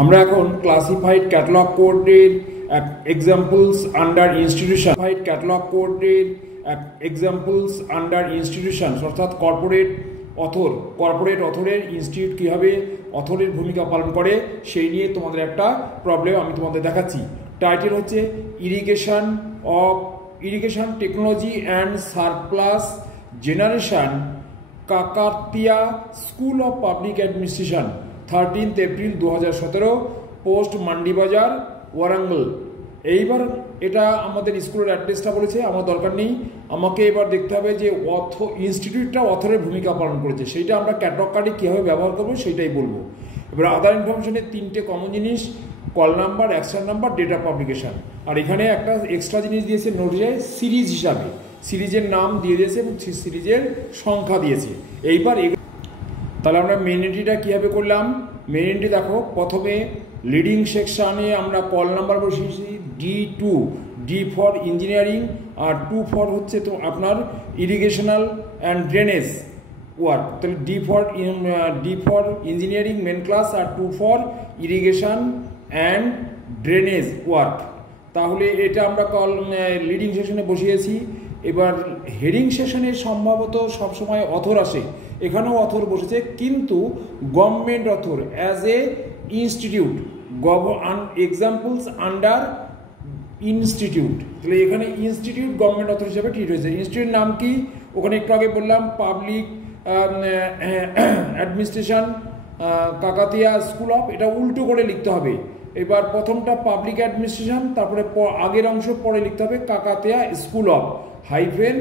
আমরা এখন classified catalogue কোডের এক্সাম্পলস আন্ডার ইনস্টিটিউশন ক্যাটালগ কোডের এক্সাম্পলস আন্ডার ইনস্টিটিউশন অর্থাৎ কর্পোরেট অথরের ইনস্টিটিউট কীভাবে অথরের ভূমিকা পালন করে সেই নিয়ে তোমাদের একটা প্রবলেম আমি তোমাদের দেখাচ্ছি। টাইটেল হচ্ছে irrigation technology and surplus generation Kakatiya school of public administration 13 April 2017 post Mandi Bazar Warangal. এইবার এটা আমাদের স্কুলের অ্যাড্রেসটা বলেছে, আমার দরকার নেই, আমাকে এবার দেখতে হবে যে ইনস্টিটিউটটা অথরের ভূমিকা পালন করেছে, সেইটা আমরা ক্যাটালগ কার্ডে কীভাবে ব্যবহার করবো সেইটাই বলবো। এবার আদার ইনফরমেশনের 3টে কমন জিনিস, call number, action number, date of publication. আর এখানে একটা এক্সট্রা জিনিস দিয়েছে নোটে সিরিজ হিসাবে, সিরিজের নাম দিয়ে দিয়েছে এবং সিরিজের সংখ্যা দিয়েছে। এইবার তাহলে আমরা মেন এন্ট্রিটা কীভাবে করলাম, মেন এন্ট্রি দেখো, প্রথমে লিডিং সেকশানে আমরা কল নাম্বার বসিয়েছি D2, ডি ফর ইঞ্জিনিয়ারিং আর 2 ফর হচ্ছে তো আপনার ইরিগেশনাল অ্যান্ড ড্রেনেজ ওয়ার্ক। তাহলে D for engineering main class আর 2 for irrigation and drainage work. তাহলে এটা আমরা লিডিং সেকশনে বসিয়েছি। এবার হেডিং সেকশনে সম্ভবত সবসময় অথর আসে, এখানেও অথর বসেছে, কিন্তু government author as a institute, examples under institute. তাহলে এখানে ইনস্টিটিউট গভর্নমেন্ট অথর হিসেবে ট্রিট হয়েছে। ইনস্টিটিউট নাম কি, ওখানে একটু আগে বললাম public administration Kakatiya school of, এটা উল্টো করে লিখতে হবে। এবার প্রথমটা পাবলিক অ্যাডমিনিস্ট্রেশন, তারপরে আগের অংশ পরে লিখতে হবে Kakatiya school of hyphen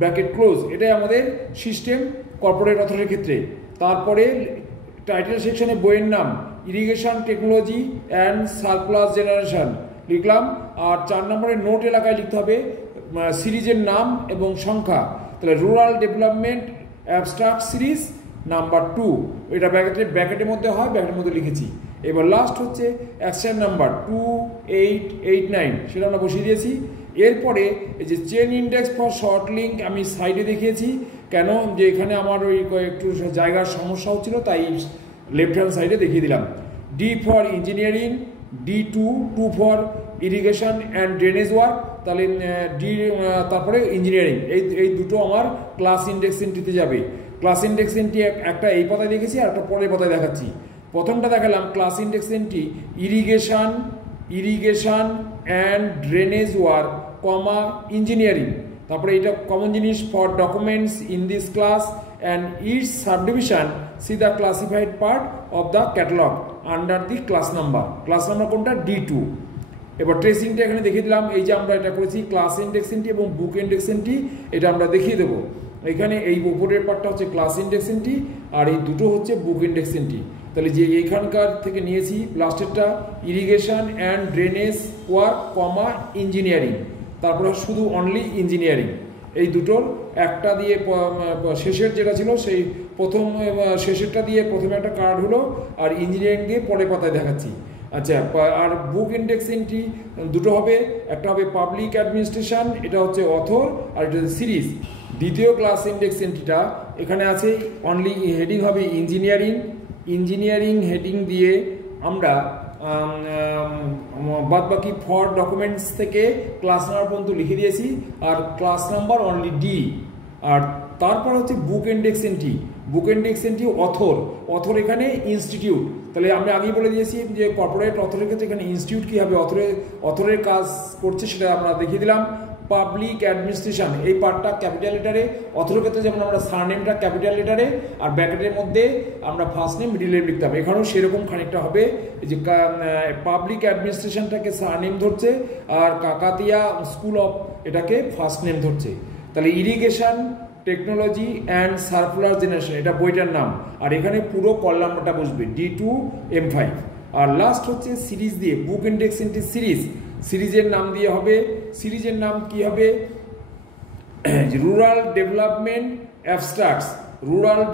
bracket close. এটাই আমাদের সিস্টেম কর্পোরেট অথরের ক্ষেত্রে। তারপরে টাইটেল সেকশনে বইয়ের নাম irrigation technology and surplus generation লিখলাম। আর 4 নম্বরে নোট এলাকায় লিখতে হবে সিরিজের নাম এবং সংখ্যা। তাহলে rural development abstract series number 2, এটা ব্র্যাকেটের মধ্যে হয়, ব্র্যাকেটের মধ্যে লিখেছি। এবার লাস্ট হচ্ছে অ্যাকশন নাম্বার 2889, সেটা আমরা বসিয়ে দিয়েছি। এরপরে এই যে chain index for short link আমি সাইডে দেখিয়েছি, কেন যে এখানে আমার ওই একটু জায়গার সমস্যা হচ্ছিল, তাই লেফট হ্যান্ড সাইডে দেখিয়ে দিলাম। D for engineering, D2 2 for irrigation and drainage work. তাহলে তারপরে ইঞ্জিনিয়ারিং, এই দুটো আমার ক্লাস ইন্ডেক্স এন্ট্রিতে যাবে। ক্লাস ইন্ডেক্স এন্ট্রি একটা এই পাতায় দেখেছি আর একটা পরের পাতায় দেখাচ্ছি। প্রথমটা দেখালাম class index entry irrigation and drainage work comma engineering. তারপরে এটা কমন জিনিস for documents in this class and it's subdivision C the classified part of the catalogue under the class number কোনটা D2। এবার ট্রেসিংটা এখানে দেখিয়ে দিলাম, এই যে আমরা এটা করেছি ক্লাস ইন্ডেক্স এন্ট্রি এবং বুক ইন্ডেক্স এন্ট্রি, এটা আমরা দেখিয়ে দেবো। এখানে এই উপরের পার্টটা হচ্ছে ক্লাস ইন্ডেক্স এন্ট্রি আর এই দুটো হচ্ছে বুক ইন্ডেক্স এন্ট্রি। তাহলে যে এইখানকার থেকে নিয়েছি লাস্টেরটা irrigation and drainage work comma engineering, তারপরে শুধু অনলি ইঞ্জিনিয়ারিং। এই দুটোর একটা দিয়ে শেষের যেটা ছিল সেই প্রথম শেষেরটা দিয়ে প্রথমে একটা কার্ড হলো, আর ইঞ্জিনিয়ারিং দিয়ে পরের পাতায় দেখাচ্ছি। আচ্ছা, আর বুক ইন্ডেক্স এন্ট্রি দুটো হবে, একটা হবে পাবলিক অ্যাডমিনিস্ট্রেশন, এটা হচ্ছে অথর, আর এটা হচ্ছে সিরিজ। দ্বিতীয় ক্লাস ইন্ডেক্স এন্ট্রিটা এখানে আছে, অনলি হেডিং হবে ইঞ্জিনিয়ারিং হেডিং দিয়ে আমরা বাদ বাকি ফর ডকুমেন্টস থেকে ক্লাস নাম্বার পর্যন্ত লিখে দিয়েছি, আর ক্লাস নাম্বার অনলি D। আর তারপর হচ্ছে বুক ইন্ডেক্স এন্ট্রি অথর এখানে ইনস্টিটিউট। তাহলে আমি আগেই বলে দিয়েছি যে কর্পোরেট অথরের ক্ষেত্রে এখানে ইনস্টিটিউট কী হবে, অথরের কাজ করছে সেটা আমরা দেখিয়ে দিলাম। পাবলিক অ্যাডমিনিস্ট্রেশন এই পার্টটা ক্যাপিটাল লেটারে, অথরের ক্ষেত্রে যেমন আমরা সারনেমটা ক্যাপিটাল লেটারে আর ব্র্যাকেটের মধ্যে আমরা ফার্স্ট নেম মিডিল নেম লিখতে হবে, এখানেও সেরকম খানিকটা হবে যে পাবলিক অ্যাডমিনিস্ট্রেশনটাকে সারনেম ধরছে আর কাকাতিয়া স্কুল অফ এটাকে ফার্স্ট নেম ধরছে। তাহলে irrigation technology and surplus generation এটা বইটার নাম, আর এখানে পুরো কল নাম্বারটা বসবে D2 M5। আর লাস্ট হচ্ছে সিরিজ দিয়ে বুক ইন্ডেক্স এন্ট্রি সিরিজের নাম দিয়ে হবে, সিরিজের নাম কি হবে রুরাল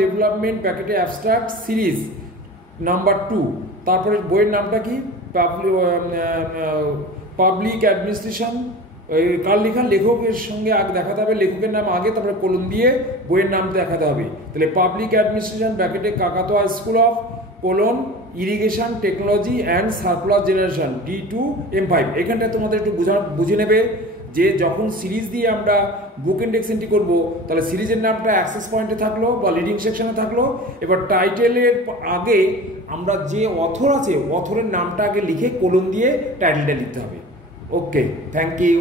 ডেভেলপমেন্ট প্যাকেটে অ্যাবস্ট্রাক্ট সিরিজ নাম্বার 2। তারপরে বইয়ের নামটা কি পাবলিক অ্যাডমিনিস্ট্রেশন, কার লেখা লেখকের সঙ্গে আগে দেখাতে হবে, লেখকের নাম আগে, তারপরে কোলন দিয়ে বইয়ের নাম দেখাতে হবে। তাহলে পাবলিক অ্যাডমিনিস্ট্রেশন ব্র্যাকেটে Kakatiya school of irrigation technology and surplus generation D2M5। এখানটা তোমাদের একটু বুঝে নেবে যে যখন সিরিজ দিয়ে আমরা বুক ইন্ডেক্স এন্ট্রি করবো তাহলে সিরিজের নামটা অ্যাক্সেস পয়েন্টে থাকলো বা লিডিং সেকশনে থাকলো। এবার টাইটেলের আগে আমরা যে অথর আছে অথরের নামটা আগে লিখে কোলন দিয়ে টাইটেলটা লিখতে হবে। ওকে, থ্যাংক ইউ।